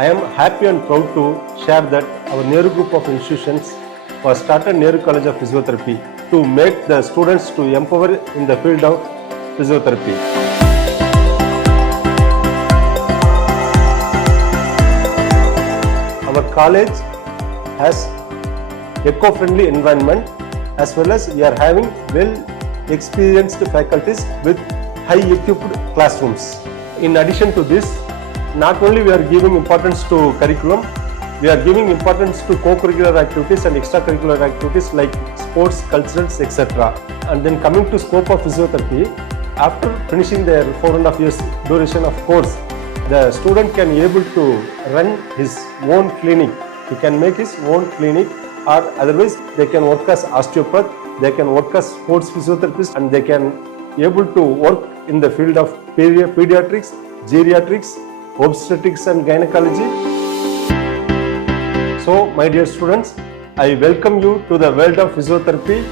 I am happy and proud to share that our Nehru group of institutions was started Nehru College of Physiotherapy to make the students to empower in the field of physiotherapy. Our college has eco-friendly environment as well as we are having well-experienced faculties with high-equipped classrooms. In addition to this, not only we are giving importance to curriculum, we are giving importance to co-curricular activities and extracurricular activities like sports, culturals, etc. And then coming to scope of physiotherapy, after finishing their 4.5 years duration of course, the student can able to run his own clinic. He can make his own clinic, or otherwise they can work as osteopath, they can work as sports physiotherapist, and they can able to work in the field of pediatrics, geriatrics, obstetrics and gynecology. So my dear students, I welcome you to the world of physiotherapy.